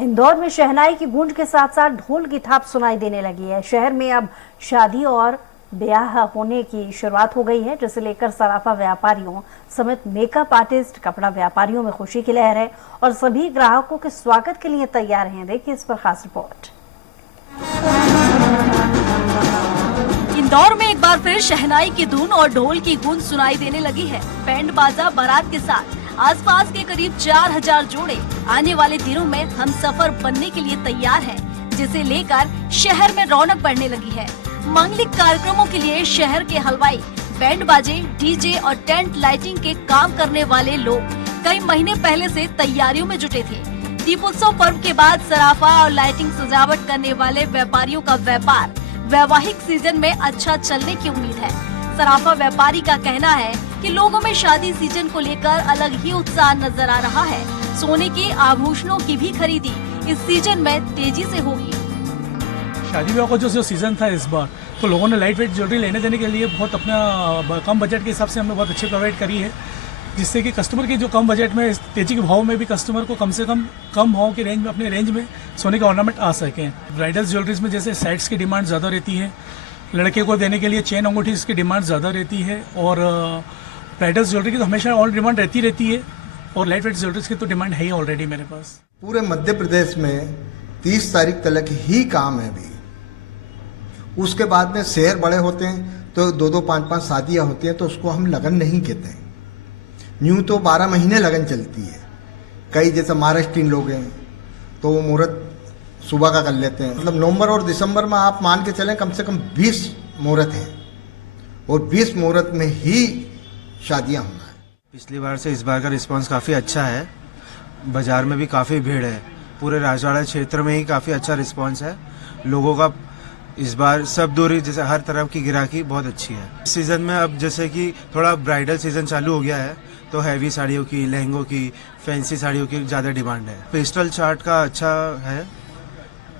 इंदौर में शहनाई की गूंज के साथ साथ ढोल की थाप सुनाई देने लगी है। शहर में अब शादी और ब्याह होने की शुरुआत हो गई है, जिसे लेकर सराफा व्यापारियों समेत मेकअप आर्टिस्ट, कपड़ा व्यापारियों में खुशी की लहर है और सभी ग्राहकों के स्वागत के लिए तैयार हैं। देखिए इस पर खास रिपोर्ट। इंदौर में एक बार फिर शहनाई की धुन और ढोल की गूंज सुनाई देने लगी है। बैंड बाजा बारात के साथ आसपास के करीब 4000 जोड़े आने वाले दिनों में हम सफर बनने के लिए तैयार हैं, जिसे लेकर शहर में रौनक बढ़ने लगी है। मांगलिक कार्यक्रमों के लिए शहर के हलवाई, बैंड बाजे, डीजे और टेंट लाइटिंग के काम करने वाले लोग कई महीने पहले से तैयारियों में जुटे थे। दीपोत्सव पर्व के बाद सराफा और लाइटिंग सजावट करने वाले व्यापारियों का व्यापार वैवाहिक सीजन में अच्छा चलने की उम्मीद है। सराफा व्यापारी का कहना है कि लोगों में शादी सीजन को लेकर अलग ही उत्साह नजर आ रहा है। सोने के आभूषणों की भी खरीदी इस सीजन में तेजी से होगी। शादी ब्याह का जो सीजन था इस बार, तो लोगों ने लाइट वेट ज्वेलरी लेने देने के लिए बहुत अपना कम बजट के हिसाब से हमने बहुत अच्छी प्रोवाइड करी है, जिससे कि कस्टमर की जो कम बजट में तेजी के भाव में भी कस्टमर को कम से कम भाव की रेंज में अपने रेंज में सोने के ऑर्नामेंट आ सकें। ब्राइडल ज्वेलरीज में जैसे सेट्स की डिमांड ज़्यादा रहती है, लड़के को देने के लिए चेन अंगूठी की डिमांड ज़्यादा रहती है, और ब्राइडल ज्वेलरी की तो हमेशा ऑल डिमांड रहती है, और लाइट वेट ज्वेलरीज की तो डिमांड है ही ऑलरेडी मेरे पास। पूरे मध्य प्रदेश में 30 तारीख तक ही काम है अभी। उसके बाद में शहर बड़े होते हैं तो 2-2, 5-5 शादियाँ होती हैं, तो उसको हम लगन नहीं कहते हैं। न्यू तो 12 महीने लगन चलती है। कई जैसे महाराष्ट्रीन लोग हैं तो वो मुहूर्त सुबह का कर लेते हैं। मतलब नवंबर और दिसंबर में आप मान के चलें कम से कम 20 मुहूर्त हैं, और 20 मुहूर्त में ही शादियां होना है। पिछली बार से इस बार का रिस्पांस काफ़ी अच्छा है। बाजार में भी काफ़ी भीड़ है। पूरे राजवाड़ा क्षेत्र में ही काफ़ी अच्छा रिस्पांस है लोगों का। इस बार सब दूरी जैसे हर तरफ की गिराकी बहुत अच्छी है। इस सीज़न में अब जैसे कि थोड़ा ब्राइडल सीज़न चालू हो गया है, तो हैवी साड़ियों की, लहंगों की, फैंसी साड़ियों की ज़्यादा डिमांड है। पेस्टल चार्ट का अच्छा है।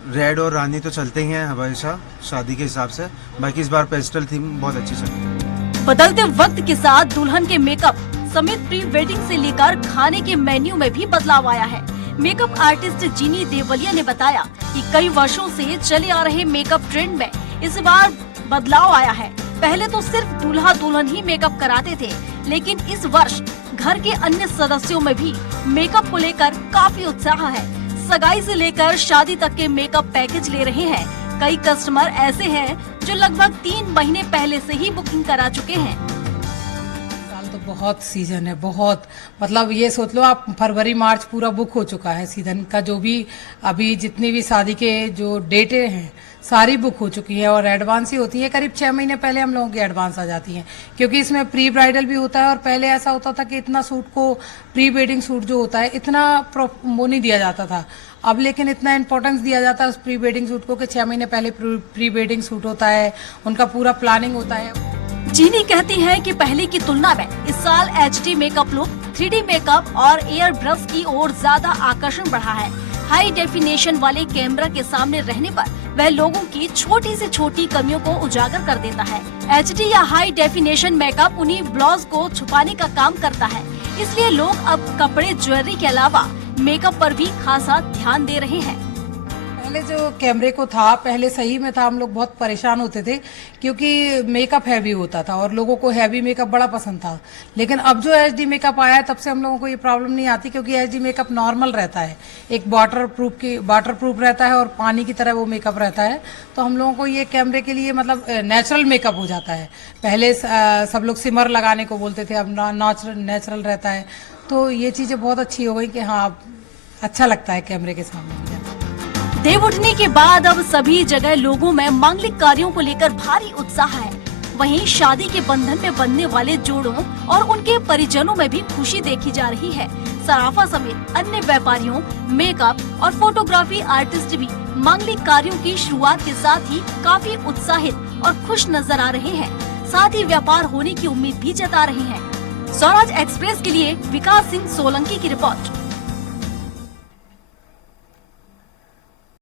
रेड और रानी तो चलते ही हैं हमेशा शादी के हिसाब से, बाकी इस बार पेस्टल थीम बहुत अच्छी चल रही है। बदलते वक्त के साथ दुल्हन के मेकअप समेत प्री वेडिंग से लेकर खाने के मेन्यू में भी बदलाव आया है। मेकअप आर्टिस्ट जीनी देवलिया ने बताया कि कई वर्षों से चले आ रहे मेकअप ट्रेंड में इस बार बदलाव आया है। पहले तो सिर्फ दूल्हा दुल्हन ही मेकअप कराते थे, लेकिन इस वर्ष घर के अन्य सदस्यों में भी मेकअप को लेकर काफी उत्साह है। सगाई से लेकर शादी तक के मेकअप पैकेज ले रहे हैं। कई कस्टमर ऐसे हैं जो लगभग 3 महीने पहले से ही बुकिंग करा चुके हैं। साल तो बहुत सीजन है, बहुत मतलब ये सोच लो आप फरवरी मार्च पूरा बुक हो चुका है। सीजन का जो भी अभी जितनी भी शादी के जो डेटें हैं सारी बुक हो चुकी है, और एडवांस ही होती है। करीब 6 महीने पहले हम लोगों की एडवांस आ जाती है, क्योंकि इसमें प्री ब्राइडल भी होता है। और पहले ऐसा होता था कि इतना सूट को, प्री वेडिंग सूट जो होता है, इतना वो नहीं दिया जाता था। अब लेकिन इतना इंपॉर्टेंस दिया जाता है उस प्री वेडिंग सूट को कि 6 महीने पहले प्री वेडिंग सूट होता है, उनका पूरा प्लानिंग होता है। जीनी कहती हैं कि पहले की तुलना में इस साल HD makeup look, 3D makeup और एयर ब्रश की ओर ज्यादा आकर्षण बढ़ा है। हाई डेफिनेशन वाले कैमरा के सामने रहने पर वह लोगों की छोटी से छोटी कमियों को उजागर कर देता है। HD या हाई डेफिनेशन मेकअप उन्हीं ब्लॉज को छुपाने का काम करता है, इसलिए लोग अब कपड़े, ज्वेलरी के अलावा मेकअप पर भी खासा ध्यान दे रहे हैं। पहले जो कैमरे को था, पहले सही में था, हम लोग बहुत परेशान होते थे क्योंकि मेकअप हैवी होता था और लोगों को हैवी मेकअप बड़ा पसंद था। लेकिन अब जो HD मेकअप आया है तब से हम लोगों को ये प्रॉब्लम नहीं आती, क्योंकि HD मेकअप नॉर्मल रहता है, एक वाटर प्रूफ रहता है और पानी की तरह वो मेकअप रहता है। तो हम लोगों को ये कैमरे के लिए मतलब नेचुरल मेकअप हो जाता है। पहले सब लोग सिमर लगाने को बोलते थे, अब नेचुरल रहता है। तो ये चीजें बहुत अच्छी हो गई कि हाँ अच्छा लगता है कैमरे के सामने। देव उठने के बाद अब सभी जगह लोगों में मांगलिक कार्यों को लेकर भारी उत्साह है। वहीं शादी के बंधन में बंधने वाले जोड़ों और उनके परिजनों में भी खुशी देखी जा रही है। सराफा समेत अन्य व्यापारियों, मेकअप और फोटोग्राफी आर्टिस्ट भी मांगलिक कार्यों की शुरुआत के साथ ही काफी उत्साहित और खुश नजर आ रहे हैं। साथ ही व्यापार होने की उम्मीद भी जता रहे हैं। स्वराज एक्सप्रेस के लिए विकास सिंह सोलंकी की रिपोर्ट।